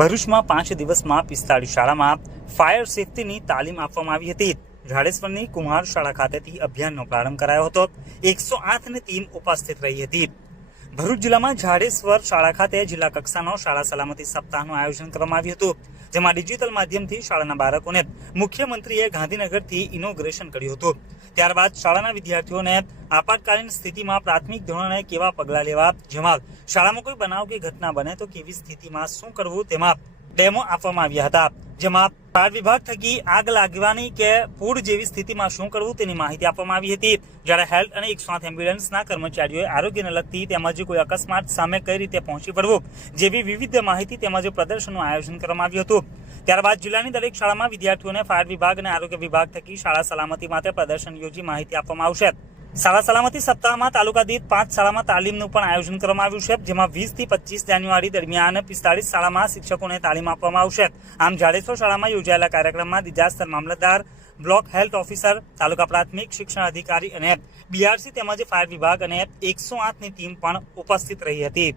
ભરૂચમાં પાંચ દિવસમાં પિસ્તાળીસ શાળામાં ફાયર સેફટીની તાલીમ આપવામાં આવી હતી. ઝાડેશ્વરની કુમાર શાળા ખાતેથી અભિયાનનો પ્રારંભ કરાયો હતો. એકસો આઠની ટીમ ઉપસ્થિત રહી હતી. ભરૂચ જિલ્લામાં ઝાડેશ્વર શાળા ખાતે જિલ્લા કક્ષાનો શાળા સલામતી સપ્તાહનું આયોજન કરવામાં આવ્યું હતું, જેમાં ડિજિટલ માધ્યમથી શાળાના બાળકોને મુખ્યમંત્રીએ ગાંધીનગરથી ઇનોગ્રેશન કર્યું હતું. ત્યારબાદ શાળાના વિદ્યાર્થીઓને આપાતકાલીન સ્થિતિમાં પ્રાથમિક ધોરણે કેવા પગલાં લેવા, જેમાં શાળામાં કોઈ બનાવ કે ઘટના બને તો કેવી સ્થિતિમાં શું કરવું તેમાં ડેમો આપવામાં આવ્યા હતા. જેમાં ફાયર વિભાગ થકી આગ લાગવાની કે પૂર જેવી સ્થિતિમાં શું કરવું તેની માહિતી આપવામાં આવી હતી. જ્યારે હેલ્થ અને એકસો આઠ એમ્બ્યુલન્સના કર્મચારીઓએ આરોગ્યને લગતી તેમજ કોઈ અકસ્માત સામે કઈ રીતે પહોંચી વળવું જેવી વિવિધ માહિતી તેમજ પ્રદર્શનનું આયોજન કરવામાં આવ્યું હતું. ત્યારબાદ જિલ્લાની દરેક શાળામાં વિદ્યાર્થીઓને ફાયર વિભાગ અને આરોગ્ય વિભાગ થકી શાળા સલામતી માટે પ્રદર્શન યોજી માહિતી આપવામાં આવશે. શાળા સલામતી સપ્તાહમાં તાલુકા દીઠ પાંચ શાળામાં તાલીમનું પણ આયોજન કરવામાં આવ્યું છે, જેમાં વીસથી પચીસ જાન્યુઆરી દરમિયાન પિસ્તાળીસ શાળામાં શિક્ષકોને તાલીમ આપવામાં આવશે. આમ જાડેશ્વર શાળામાં યોજાયેલા કાર્યક્રમમાં ડિઝાસ્ટર મામલતદાર, બ્લોક હેલ્થ ઓફિસર, તાલુકા પ્રાથમિક શિક્ષણ અધિકારી અને બીઆરસી તેમજ ફાયર વિભાગ અને એકસો આઠની ટીમ પણ ઉપસ્થિત રહી હતી.